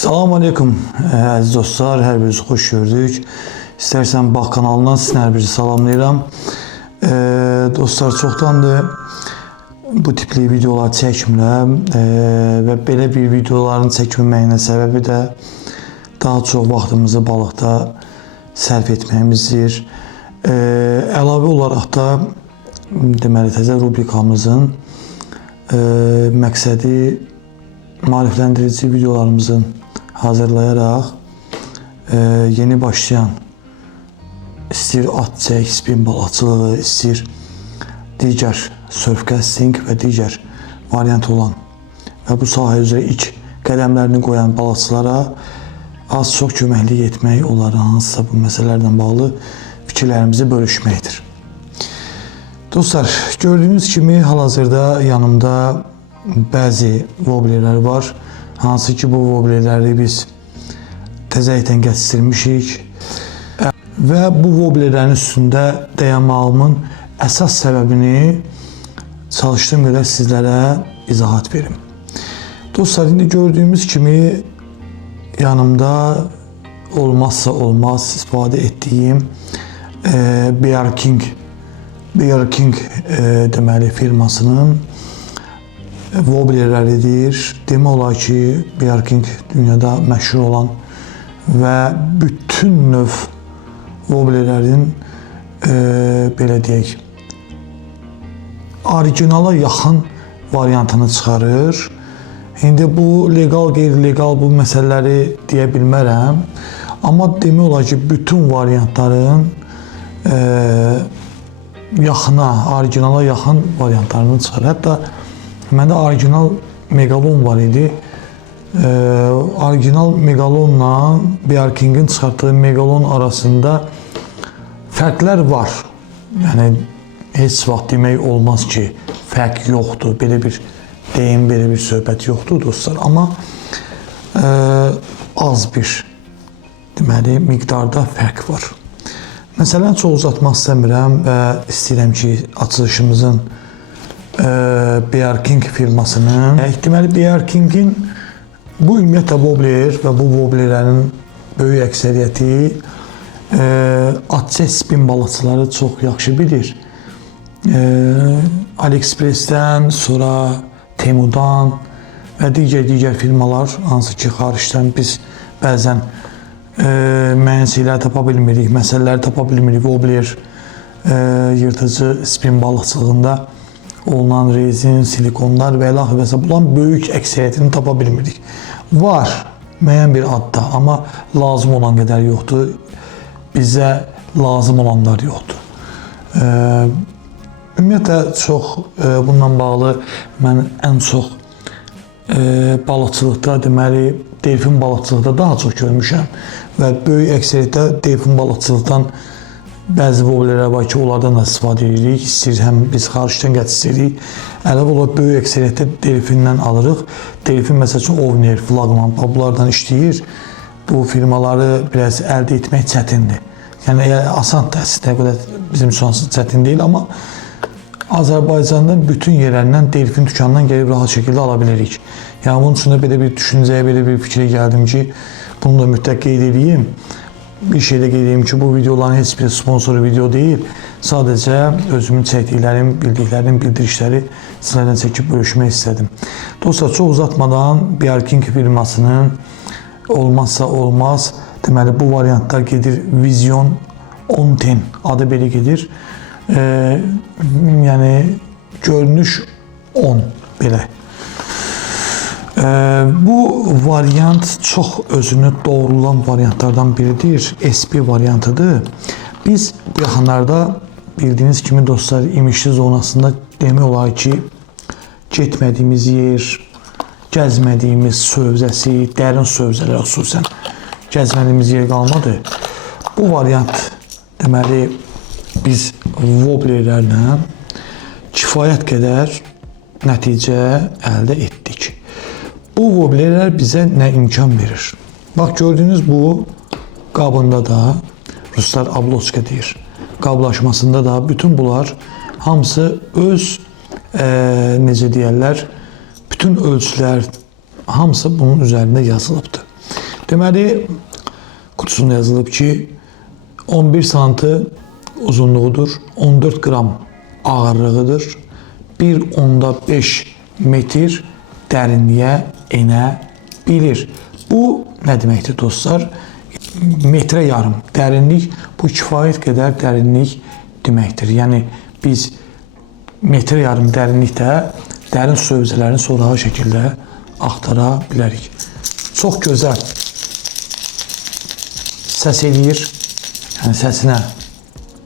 Salam aleyküm əziz dostlar, hər birinizi xoş gördük. İstərsən bax kanalından sizin hər birinizi salamlayıram. Dostlar, çoxdandır bu tipli videolar çəkmirəm və belə bir videoların çəkilməyinə səbəbi də daha çox vaxtımızı balıqda sərf etməyimizdir. Əlavə olaraq da deməli təzə rubrikamızın məqsədi maarifləndirici videolarımızın hazırlayaraq yeni başlayan, istir at çək, spin balıqçılığı, istir digər surfcasting və digər variant olan və bu sahə üzrə ilk qədəmlərini qoyan balıqçılara az çox köməklik etmək, onların hansısa bu məsələlərlə bağlı fikirlərimizi bölüşməkdir. Dostlar, gördüyünüz kimi hal-hazırda yanımda bəzi woblerlər var. Hansı ki bu woblerləri biz təzəlikdən gətirmişik və bu woblerlərin üstündə dayanmağımın əsas səbəbini çalışdığım qədər sizlərə izahat verim. Dostlar, indi gördüyümüz kimi yanımda olmazsa olmaz istifadə etdiyim BR King deməli firmasının woblerləridir. Demək olar ki, BR King dünyada məşhur olan və bütün növ woblerlərin belə deyək, orijinala yaxın variantını çıxarır. İndi bu legal, qeyri-legal bu məsələləri deyə bilmərəm. Amma demək olar ki, bütün variantların yaxına, orijinala yaxın variantlarını çıxarır. Hətta məndə orijinal Megalon var idi. Orijinal Megalonla BR King'in çıxartdığı Megalon arasında fərqlər var. Yəni, heç vaxt demək olmaz ki, fərq yoxdur. Belə bir deyim, belə bir söhbət yoxdur dostlar. Amma az bir deməli miqdarda fərq var. Məsələn, çox uzatmaq istəmirəm və istəyirəm ki, açılışımızın BR King firmasının, deməli BR King'in bu ümumiyyətlə wobler və bu woblerlərin böyük əksəriyyəti atçə spin balıqçıları çox yaxşı bilir. AliExpress'dən, sonra Temu'dan və digər firmalar, hansı ki xaricdən biz bəzən müəyyən şeylər tapa bilmirik, məsələləri tapa bilmirik. Wobler yırtıcı spin balıqçılığında olunan rezin, silikonlar və ilax və s. Bunların böyük əksəriyyətini tapa bilmirik. Var müəyyən bir adda, amma lazım olan qədər yoxdur. Bizə lazım olanlar yoxdur. Ümumiyyətlə, çox bununla bağlı mən ən çox balıqçılıqda, deməli, delfin balıqçılıqda daha çox görmüşəm və böyük əksəriyyətdə delfin balıqçılıqdan bəzi woblerlər var ki, onlardan da istifadə edirik. İstəyir, həm biz xaricdən gətiririk. Əlavə olaraq böyük əksəriyyətdə delfindən alırıq. Delfin məsəl üçün Ovner, Flagman, bunlardan işləyir. Bu firmaları biraz əldə etmək çətindir. Yəni, asan təsirdə, qədər bizim üçün çətin deyil, amma Azərbaycanın bütün yerlərindən delfin dükanından gəlib rahat şəkildə ala bilirik. Yəni, bunun üçün də belə bir düşüncəyə, belə bir fikrə gəldim ki, bunu da mütləq qeyd edeyim. Bir şey də qeyd edeyim ki, bu videoların heç bir sponsoru video deyil. Sadəcə özümün çəkdiklərim, bildiklərim, bildirişləri sizlərdən çəkib bölüşmək istədim. Dostlar, çox uzatmadan BR King firmasının olmazsa olmaz, deməli bu variantlar gedir Vision 1010 adı belə gedir. Yəni görünüş 10 belə. Bu variant çox özünü doğrulan variantlardan biridir. SP variantıdır. Biz bu yaxınlarda bildiyiniz kimi dostlar imişli zonasında demək olar ki getmədiyimiz yer, gəzmədiyimiz sövzəsi, dərin sövzələr xüsusən gəzmədiyimiz yer qalmadı. Bu variant deməli biz woblerlərlə kifayət qədər nəticə əldə etdik. Bu woblerlər bizə nə imkan verir? Bax, gördüyünüz bu qabında da ruslar abloçka deyir. Qablaşmasında da bütün bunlar hamısı öz necə deyərlər, bütün ölçülər hamısı bunun üzərində yazılıbdır. Deməli, kutusunda yazılıb ki, 11 santı uzunluğudur, 14 qram ağırlığıdır, 1.5 metr dərinliyə enə bilir. Bu nə deməkdir dostlar? Metrə yarım dərinlik, bu kifayət qədər dərinlik deməkdir. Yəni, biz metrə yarım dərinlikdə dərin su hövzələrini sorağı şəkildə axtara bilərik. Çox gözəl səs eləyir. Yəni, səsinə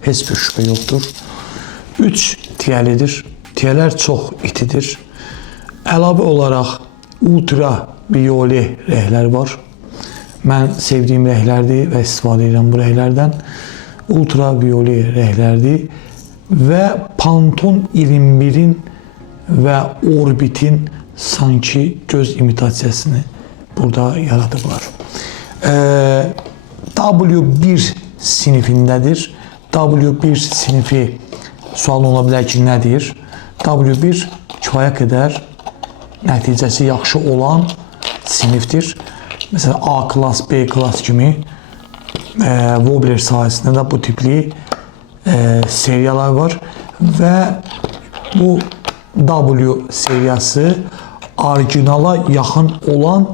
heç bir şübhə yoxdur. 3 tiyəlidir. Tiyələr çox itidir. Əlavə olaraq ultraviyole rənglər var. Mən sevdiyim rənglərdir və istifadə edirəm bu rənglərdən. Ultraviyole rənglərdir və Pantone 21-in və Orbit'in sanki göz imitasiyasını burada yaradıblar. W1 sinifindədir. W1 sinifi sual ola bilər ki, nədir? W1 kifayət qədər nəticəsi yaxşı olan sinifdir. Məsələn, A klass, B klass kimi Wobbler sahəsində də bu tipli seriyalar var və bu W seriyası orijinala yaxın olan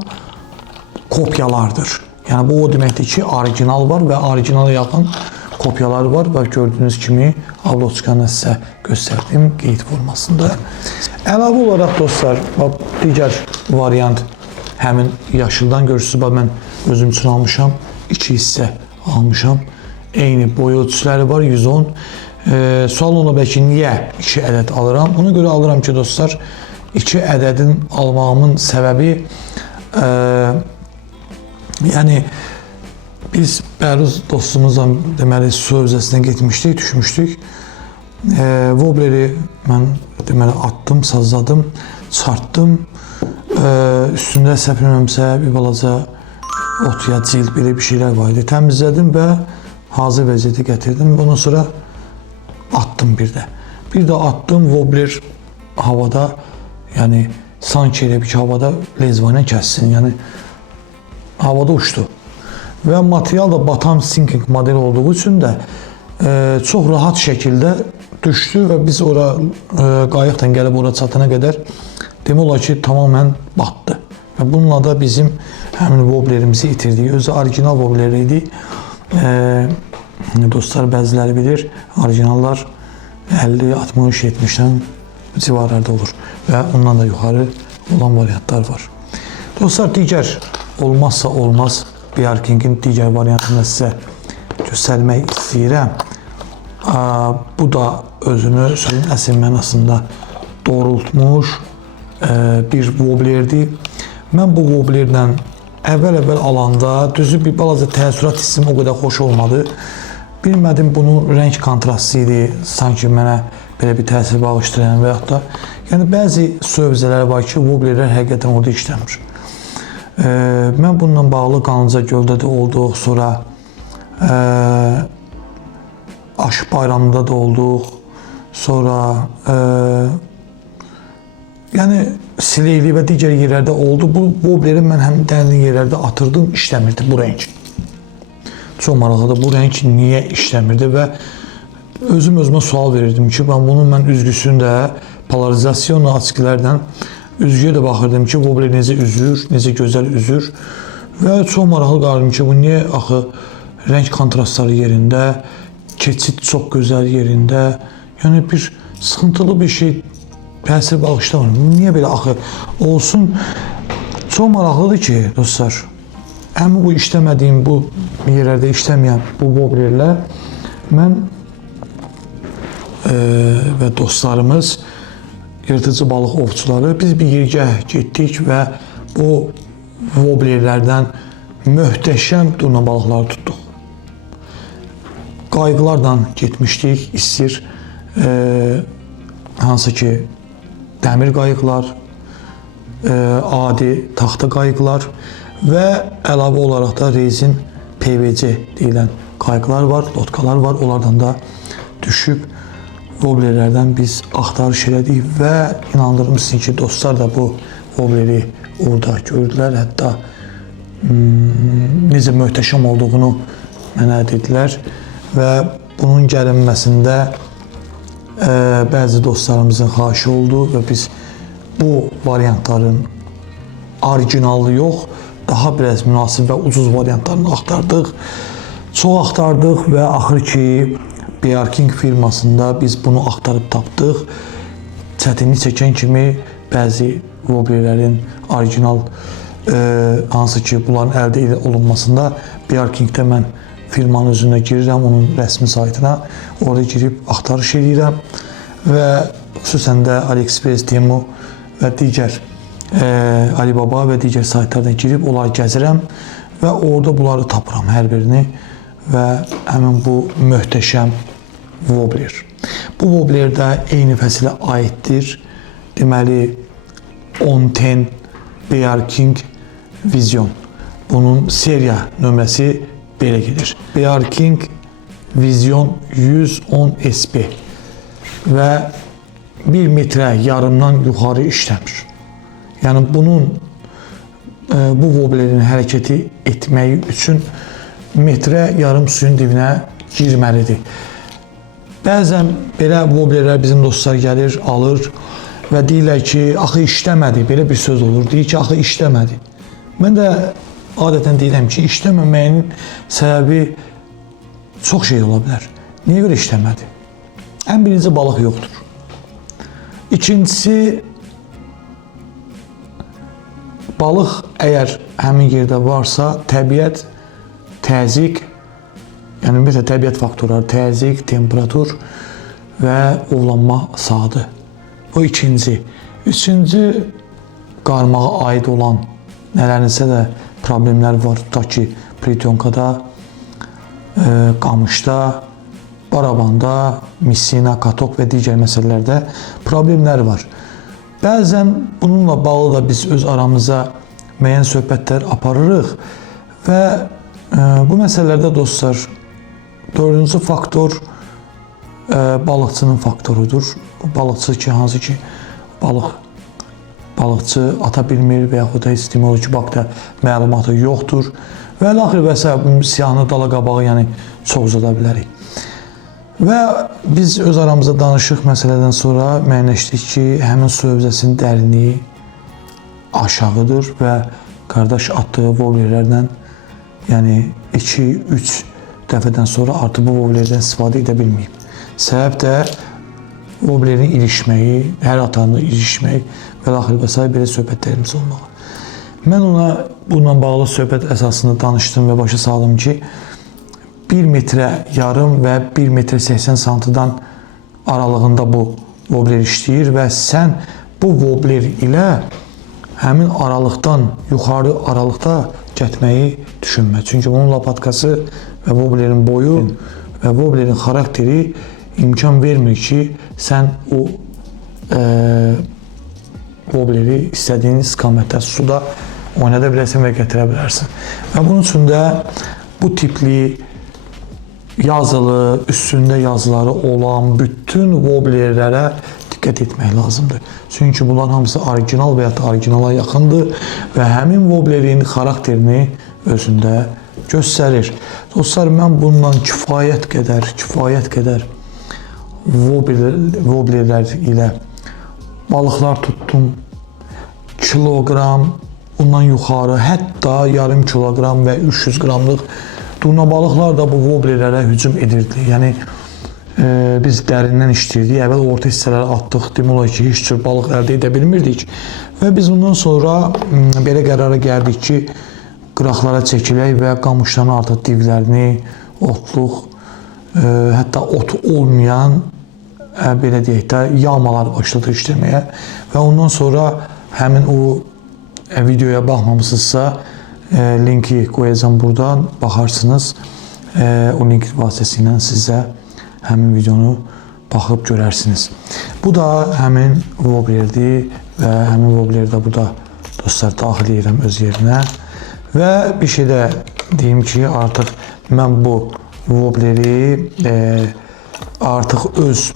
kopyalardır. Yəni, bu o deməkdir ki, orijinal var və orijinala yaxın kopyalar var və gördüyünüz kimi Avloçkanı sizə göstərdim qeyd formasında. Əlavə olaraq dostlar, digər variant həmin yaşıldan görürsünüz, mən özüm üçün almışam, 2 hissə almışam. Eyni boy ölçüləri var, 110. Sual ona bilər ki, niyə 2 ədəd alıram? Ona görə alıram ki, dostlar, 2 ədədin almağımın səbəbi, yəni, biz Bəruz dostumuzla deməli su hövzəsindən getmişdik, düşmüşdük. Wobbleri mən deməli atdım, sazladım, çıxartdım. Üstündə səpilməmsə bir balaca ot ya cild belə bir şeylər var idi. Təmizlədim və hazır vəziyyətə gətirdim. Ondan sonra attım bir də. Bir də attım, Wobbler havada, yəni sanki elə bir ki, havada lezvanə kəssin, yəni havada uçdu. Və material da Batam Sinking model olduğu üçün də çox rahat şəkildə düşdü və biz ora qayıqla gəlib ora çatana qədər demək olar ki, tamamən batdı. Və bununla da bizim həmin Wobblerimizi itirdik. Özü orijinal Wobbler idi. Dostlar, bəziləri bilir, orijinallar 50, 60, 70-dən civarlarda olur və ondan da yuxarı olan variantlar var. Dostlar, digər olmazsa olmaz Bjarkingin digər variantını sizə göstərmək istəyirəm. Bu da özünü sözün əsl mənasında doğrultmuş bir Wobblerdir. Mən bu Wobblerdən əvvəl alanda düzü bir balaca təəssürat hissim o qədər xoş olmadı. Bilmədim, bunun rəng kontrastı idi, sanki mənə belə bir təsir bağışlayan və yaxud da, yəni bəzi su hövzələri var ki, Wobblerlər həqiqətən orada işləmir. Mən bununla bağlı Qanlıca göldə də olduq, sonra Aşıq bayramında da olduq, sonra yəni Sileyli və digər yerlərdə oldu. Bu Wobbleri mən həm dərin yerlərdə atırdım, işləmirdi bu rəng. Çox maraqlıdır, bu rəng niyə işləmirdi və özümə sual verirdim ki, mən üzgüsündə polarizasyon açıqlərdən üzgüyə də baxırdım ki, Wobbler necə üzür, necə gözəl üzür və çox maraqlı qaldım ki, bu niyə axı rəng kontrastları yerində, keçid çox gözəl yerində, yəni bir sıxıntılı bir şey təsir bağışlamır. Niyə belə axı olsun? Çox maraqlıdır ki, dostlar, həmin bu işləmədiyim, bu yerlərdə işləməyən bu Wobblerlər mən və dostlarımız, yırtıcı balıq ovçuları, biz bir yergəh getdik və bu Wobblerlərdən möhtəşəm durna balıqları tutduq. Qayıqlarla getmişdik, istir, hansı ki, dəmir qayıqlar, adi taxta qayıqlar və əlavə olaraq da rezin PVC deyilən qayıqlar var, lotkalar var. Onlardan da düşüb Wobblerlərdən biz axtarış elədik və inandırmışsın ki, dostlar da bu Wobbleri orada gördülər. Hətta necə möhtəşəm olduğunu mənə dedilər və bunun gəlinməsində bəzi dostlarımızın xahişi oldu və biz bu variantların orijinalı yox, daha biraz münasib və ucuz variantlarını axtardıq. Çox axtardıq və axır ki BR-King firmasında biz bunu axtarıb tapdıq. Çətinlik çəkən kimi bəzi Wobblerlərin orijinal hansı ki bunların əldə olunmasında BR-Kingdə mən firmanın özünə girirəm, onun rəsmi saytına, orada girib axtarış edirəm və xüsusən də AliExpress, Temu və digər Alibaba və digər saytlardan girib onları gəzirəm və orada bunları tapıram hər birini və həmin bu möhtəşəm Wobbler. Bu Wobbler də eyni fəsilə aiddir. Deməli 1010 BR-King Vision. Bunun seriya nömrəsi belə gedir. BR-King Vision 110 SP və 1 metrə yarımdan yuxarı işləmir. Yəni bunun bu Wobblerin hərəkəti etməyi üçün metrə yarım suyun dibinə girməlidir. Bəzən belə Wobblerlər bizim dostlar gəlir, alır və deyirlər ki, axı işləmədi, belə bir söz olur, deyir ki, axı işləmədi. Mən də adətən deyirəm ki, işləməməyin səbəbi çox şey ola bilər. Niyə görə işləmədi? Ən birinci balıq yoxdur. İkincisi, balıq əgər həmin yerdə varsa, təbiət, təzyiq, yəni ümumiyyətlə təbiət faktorları, təzyiq, temperatur və ovlanma saatı. Bu ikinci. Üçüncü, qarmağa aid olan nələrinsə də problemlər var. Tutaq ki, plitonkada, qamışda, barabanda, missina, katok və digər məsələlərdə problemlər var. Bəzən bununla bağlı da biz öz aramıza müəyyən söhbətlər aparırıq və bu məsələlərdə dostlar, dördüncü faktor balıqçının faktorudur. Balıqçı ki, hansı ki balıqçı ata bilmir və yaxud da etimoloji bakda məlumatı yoxdur və əl-axır və s. siyahını dala qabağı yəni çox uzada bilərik. Və biz öz aramızda danışıq məsələdən sonra müəyyənləşdik ki, həmin su hövzəsinin dərinliyi aşağıdır və qardaş atdığı Wobblerlərlə yəni 2-3 dəfədən sonra artıq bu Wobblerdən istifadə edə bilməyib. Səbəb də Wobblerin ilişməyi, hər atanın ilişməyi və axır və s. belə söhbətlərimiz olmalı. Mən ona bununla bağlı söhbət əsasında danışdım və başa saldım ki, 1 metrə yarım və 1 metrə 80 santıdan aralığında bu Wobbler işləyir və sən bu Wobbler ilə həmin aralıqdan yuxarı aralıqda getməyi düşünmə. Çünki bunun lapatkası və Wobblerin boyu və Wobblerin xarakteri imkan vermir ki, sən o Wobbleri istədiyin istiqamətdə suda oynada bilərsən və gətirə bilərsən. Və bunun üçün də bu tipli yazılı, üstündə yazıları olan bütün Wobblerlərə diqqət etmək lazımdır. Çünki bunların hamısı orijinal və ya da orijinala yaxındır və həmin Wobblerin xarakterini özündə göstərir. Dostlar, mən bundan kifayət qədər Wobblerlər ilə balıqlar tutdum. Kiloqram, bundan yuxarı, hətta yarım kiloqram və 300 qramlıq durna balıqlar da bu Wobblerlərə hücum edirdi. Yəni, biz dərindən işləyirdik, əvvəl orta hissələri atdıq, demək olar ki, heç cür balıq əldə edə bilmirdik. Və biz bundan sonra belə qərara gəldik ki, qıraqlara çəkilək və qamışların artıq divlərini, otluq, hətta otu olmayan, belə deyək də, yağmalar başladı işləməyə. Və ondan sonra həmin o videoya baxmamısınızsa, linki qoyacağım buradan, baxarsınız. O link vasitəsilə sizə həmin videonu baxıb görərsiniz. Bu da həmin Wobblerdir və həmin Wobblerdə bu da dostlar daxil edirəm öz yerinə. Və bir şey də deyim ki, artıq mən bu Wobbleri artıq öz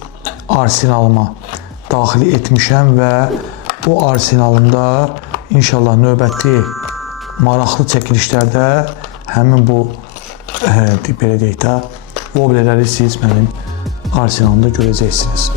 arsenalıma daxil etmişəm və bu arsenalımda inşallah növbəti maraqlı çəkilişlərdə həmin bu belə deyək də, woblerləri siz mənim arsenalımda görəcəksiniz.